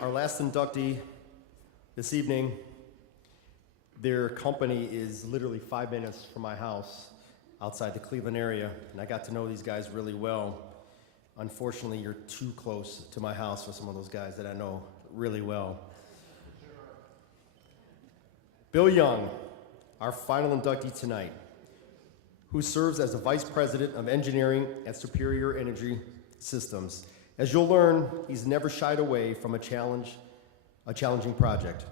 Our last inductee this evening, their company is literally 5 minutes from my house outside the Cleveland area, and I got to know these guys really well. Unfortunately, you're too close to my house for some of those guys that I know really well. Bill Young, our final inductee tonight, who serves as the Vice President of Engineering at Superior Energy Systems. As you'll learn, he's never shied away from a challenging project.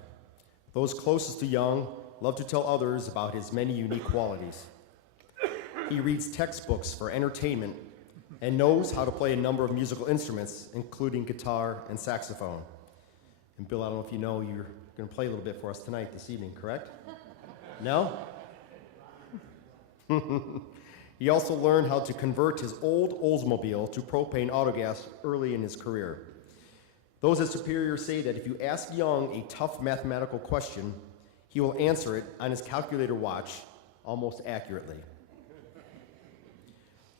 Those closest to Young love to tell others about his many unique qualities. He reads textbooks for entertainment and knows how to play a number of musical instruments, including guitar and saxophone. And Bill, I don't know if you know, you're going to play a little bit for us tonight, this evening, correct? No? He also learned how to convert his old Oldsmobile to propane autogas early in his career. Those at Superior say that if you ask Young a tough mathematical question, he will answer it on his calculator watch almost accurately.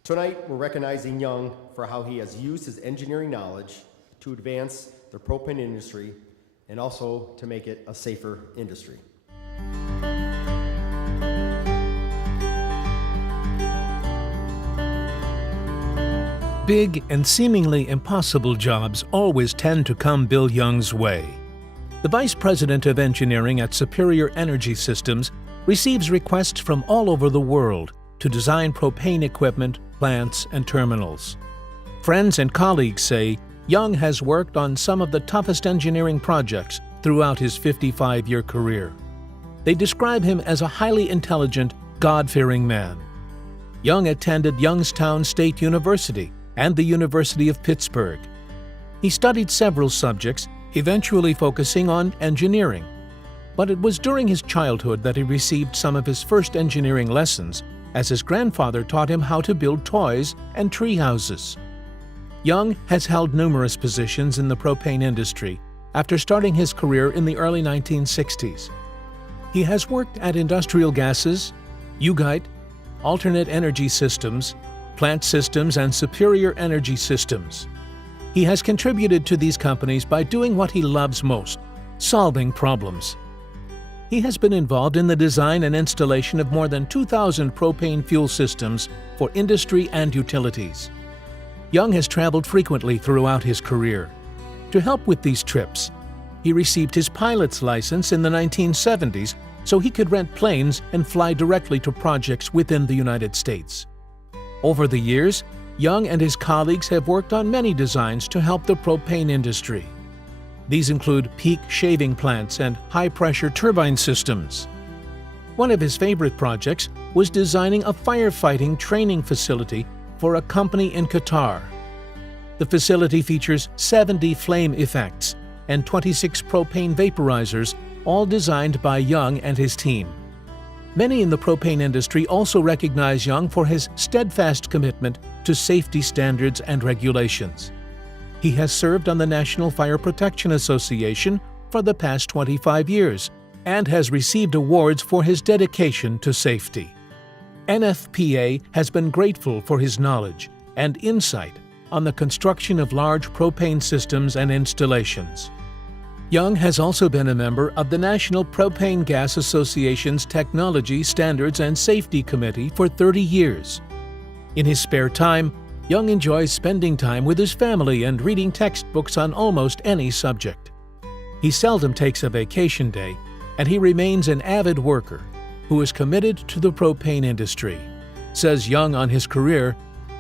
Tonight, we're recognizing Young for how he has used his engineering knowledge to advance the propane industry and also to make it a safer industry. Big and seemingly impossible jobs always tend to come Bill Young's way. The Vice President of Engineering at Superior Energy Systems receives requests from all over the world to design propane equipment, plants, and terminals. Friends and colleagues say Young has worked on some of the toughest engineering projects throughout his 55-year career. They describe him as a highly intelligent, God-fearing man. Young attended Youngstown State University and the University of Pittsburgh. He studied several subjects, eventually focusing on engineering. But it was during his childhood that he received some of his first engineering lessons, as his grandfather taught him how to build toys and tree houses. Young has held numerous positions in the propane industry after starting his career in the early 1960s. He has worked at Industrial Gases, Ugite, Alternate Energy Systems, Plant Systems, and Superior Energy Systems. He has contributed to these companies by doing what he loves most, solving problems. He has been involved in the design and installation of more than 2,000 propane fuel systems for industry and utilities. Young has traveled frequently throughout his career. To help with these trips, he received his pilot's license in the 1970s so he could rent planes and fly directly to projects within the United States. Over the years, Young and his colleagues have worked on many designs to help the propane industry. These include peak shaving plants and high-pressure turbine systems. One of his favorite projects was designing a firefighting training facility for a company in Qatar. The facility features 70 flame effects and 26 propane vaporizers, all designed by Young and his team. Many in the propane industry also recognize Young for his steadfast commitment to safety standards and regulations. He has served on the National Fire Protection Association for the past 25 years and has received awards for his dedication to safety. NFPA has been grateful for his knowledge and insight on the construction of large propane systems and installations. Young has also been a member of the National Propane Gas Association's Technology, Standards, and Safety Committee for 30 years. In his spare time, Young enjoys spending time with his family and reading textbooks on almost any subject. He seldom takes a vacation day, and he remains an avid worker who is committed to the propane industry. Says Young on his career,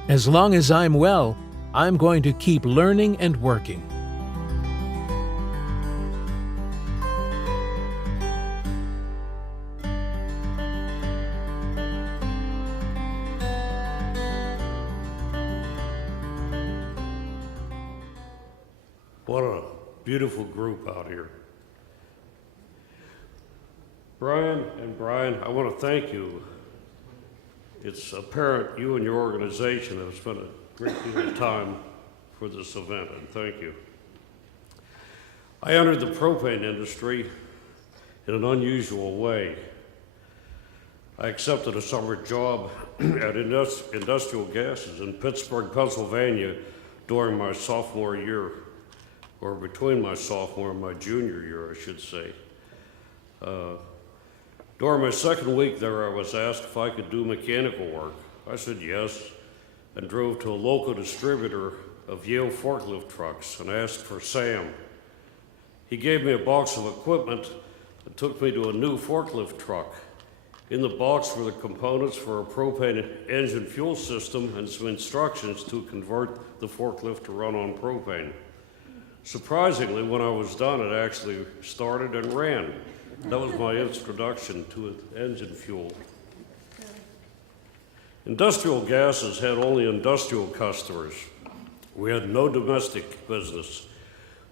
"As long as I'm well, I'm going to keep learning and working." What a beautiful group out here. Brian and Brian, I want to thank you. It's apparent you and your organization have spent a great deal of time for this event, and thank you. I entered the propane industry in an unusual way. I accepted a summer job at Industrial Gases in Pittsburgh, Pennsylvania during my sophomore year. or between my sophomore and my junior year, I should say. During my second week there, I was asked if I could do mechanical work. I said yes, and drove to a local distributor of Yale forklift trucks and asked for Sam. He gave me a box of equipment and took me to a new forklift truck. In the box were the components for a propane engine fuel system and some instructions to convert the forklift to run on propane. Surprisingly, when I was done, it actually started and ran. That was my introduction to engine fuel. Industrial gases had only industrial customers. We had no domestic business.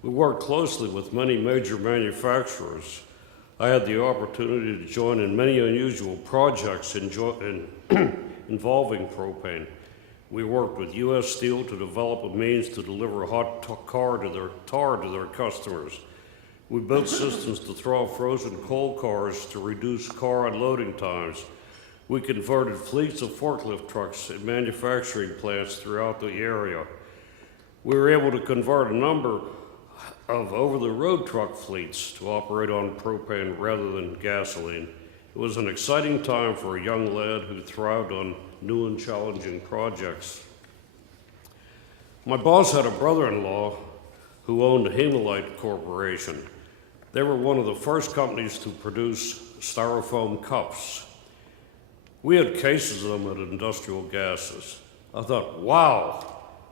We worked closely with many major manufacturers. I had the opportunity to join in many unusual projects involving propane. We worked with U.S. Steel to develop a means to deliver hot tar to their customers. We built systems to thaw frozen coal cars to reduce car unloading times. We converted fleets of forklift trucks in manufacturing plants throughout the area. We were able to convert a number of over-the-road truck fleets to operate on propane rather than gasoline. It was an exciting time for a young lad who thrived on new and challenging projects. My boss had a brother-in-law who owned Hemalite Corporation. They were one of the first companies to produce styrofoam cups. We had cases of them at Industrial Gases. I thought, wow,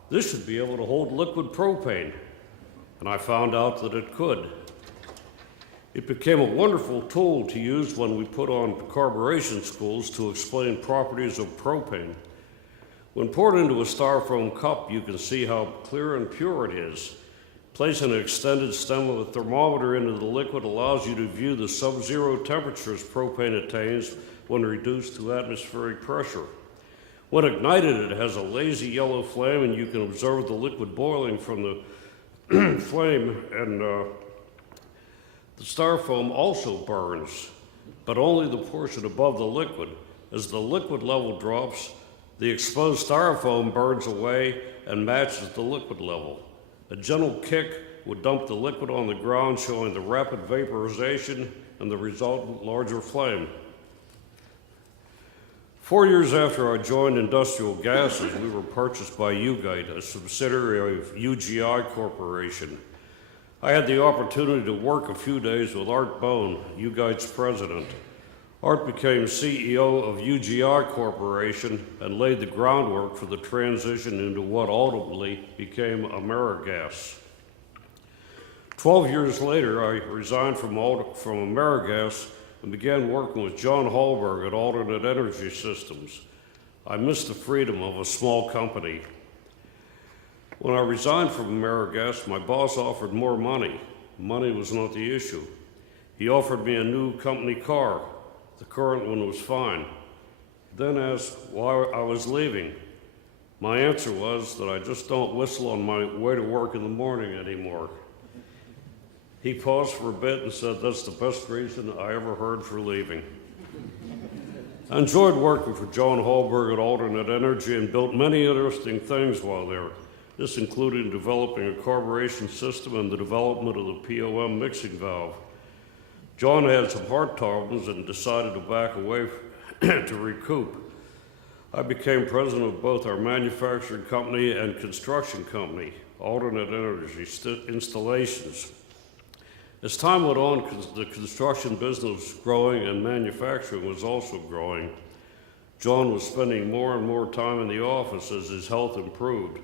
this should be able to hold liquid propane. And I found out that it could. It became a wonderful tool to use when we put on carburation schools to explain properties of propane. When poured into a styrofoam cup, you can see how clear and pure it is. Placing an extended stem of a thermometer into the liquid allows you to view the sub-zero temperatures propane attains when reduced to atmospheric pressure. When ignited, it has a lazy yellow flame, and you can observe the liquid boiling from the flame, and the styrofoam also burns, but only the portion above the liquid. As the liquid level drops, the exposed styrofoam burns away and matches the liquid level. A gentle kick would dump the liquid on the ground, showing the rapid vaporization and the resultant larger flame. 4 years after I joined Industrial Gases, we were purchased by Ugite, a subsidiary of UGI Corporation. I had the opportunity to work a few days with Art Bone, Ugite's president. Art became CEO of UGI Corporation and laid the groundwork for the transition into what ultimately became AmeriGas. 12 years later, I resigned from AmeriGas and began working with John Hallberg at Alternate Energy Systems. I missed the freedom of a small company. When I resigned from AmeriGas, my boss offered more money. Money was not the issue. He offered me a new company car. The current one was fine. Then asked why I was leaving. My answer was that I just don't whistle on my way to work in the morning anymore. He paused for a bit and said, "That's the best reason I ever heard for leaving." I enjoyed working for John Hallberg at Alternate Energy and built many interesting things while there. This included developing a carburation system and the development of the POM mixing valve. John had some heart problems and decided to back away to recoup. I became president of both our manufacturing company and construction company, Alternate Energy Installations. As time went on, the construction business was growing and manufacturing was also growing. John was spending more and more time in the office as his health improved.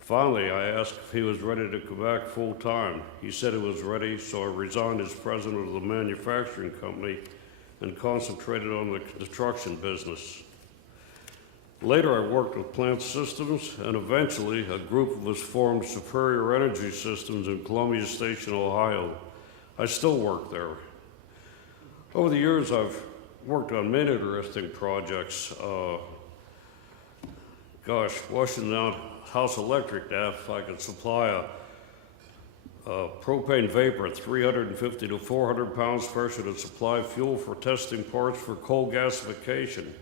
Finally, I asked if he was ready to come back full time. He said he was ready, so I resigned as president of the manufacturing company and concentrated on the construction business. Later, I worked with Plant Systems, and eventually a group of us formed Superior Energy Systems in Columbia Station, Ohio. I still work there. Over the years, I've worked on many interesting projects. Washington House Electric asked if I could supply a propane vapor at 350 to 400 pounds pressure to supply fuel for testing parts for coal gasification.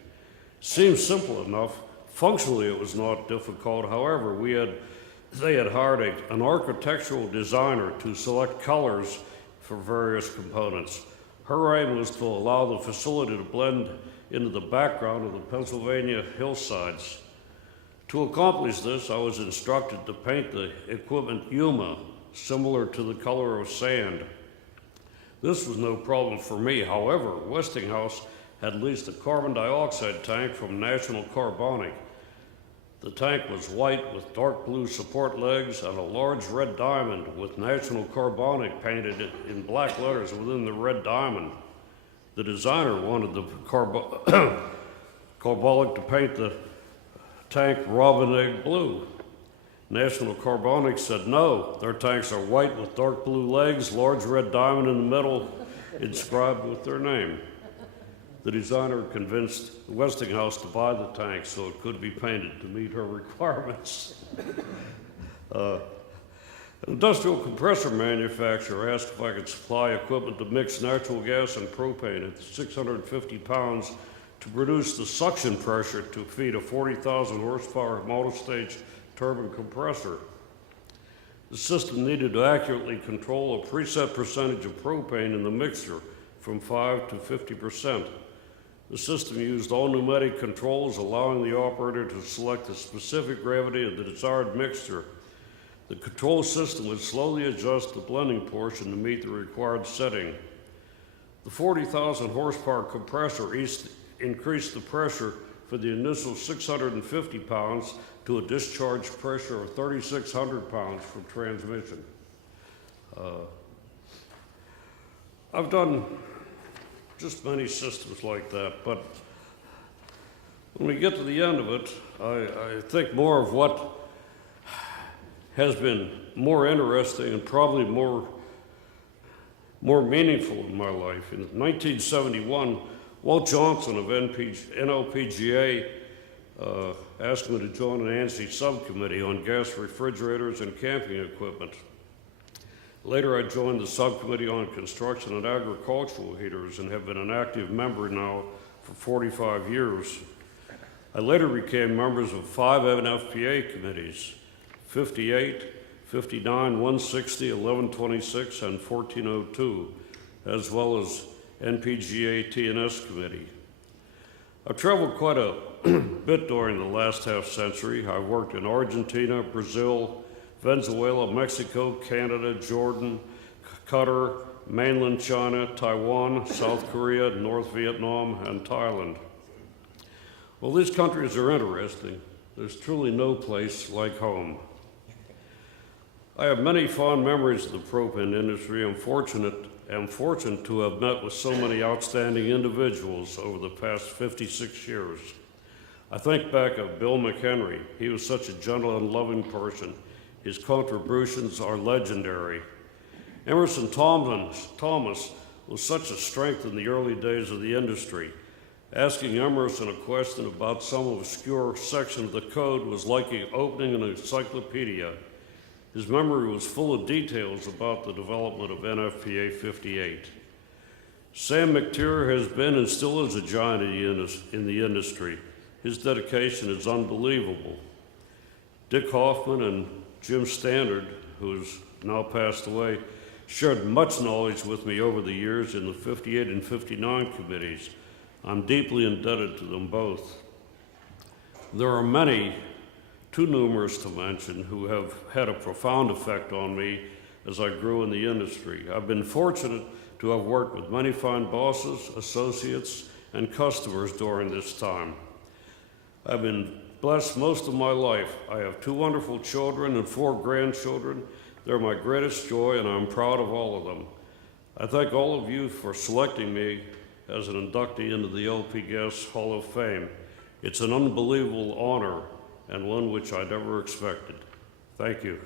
Seems simple enough. Functionally, it was not difficult. However, we had they had hired an architectural designer to select colors for various components. Her aim was to allow the facility to blend into the background of the Pennsylvania hillsides. To accomplish this, I was instructed to paint the equipment Yuma, similar to the color of sand. This was no problem for me. However, Westinghouse had leased a carbon dioxide tank from National Carbonic. The tank was white with dark blue support legs and a large red diamond with National Carbonic painted in black letters within the red diamond. The designer wanted the Carbonic to paint the tank robin egg blue. National Carbonic said no, their tanks are white with dark blue legs, large red diamond in the middle, inscribed with their name. The designer convinced Westinghouse to buy the tank so it could be painted to meet her requirements. An industrial compressor manufacturer asked if I could supply equipment to mix natural gas and propane at 650 pounds to produce the suction pressure to feed a 40,000 horsepower multi-stage turbine compressor. The system needed to accurately control a preset percentage of propane in the mixture from 5 to 50%. The system used all pneumatic controls, allowing the operator to select the specific gravity of the desired mixture. The control system would slowly adjust the blending portion to meet the required setting. The 40,000 horsepower compressor increased the pressure for the initial 650 pounds to a discharge pressure of 3,600 pounds for transmission. I've done just many systems like that, but when we get to the end of it, I think more of what has been more interesting and probably more meaningful in my life. In 1971, Walt Johnson of NLPGA asked me to join an ANSI subcommittee on gas refrigerators and camping equipment. Later, I joined the subcommittee on construction and agricultural heaters and have been an active member now for 45 years. I later became members of 5 NFPA committees, 58, 59, 160, 1126, and 1402, as well as NPGA TNS committee. I've traveled quite a bit during the last half century. I've worked in Argentina, Brazil, Venezuela, Mexico, Canada, Jordan, Qatar, mainland China, Taiwan, South Korea, North Vietnam, and Thailand. Well, these countries are interesting. There's truly no place like home. I have many fond memories of the propane industry. I'm fortunate to have met with so many outstanding individuals over the past 56 years. I think back of Bill McHenry. He was such a gentle and loving person. His contributions are legendary. Emerson Thomas was such a strength in the early days of the industry. Asking Emerson a question about some obscure section of the code was like opening an encyclopedia. His memory was full of details about the development of NFPA 58. Sam McTeer has been and still is a giant in the industry. His dedication is unbelievable. Dick Hoffman and Jim Standard, who has now passed away, shared much knowledge with me over the years in the 58 and 59 committees. I'm deeply indebted to them both. There are many, too numerous to mention, who have had a profound effect on me as I grew in the industry. I've been fortunate to have worked with many fine bosses, associates, and customers during this time. I've been blessed most of my life. I have 2 wonderful children and 4 grandchildren. They're my greatest joy, and I'm proud of all of them. I thank all of you for selecting me as an inductee into the LP Gas Hall of Fame. It's an unbelievable honor and one which I never expected. Thank you.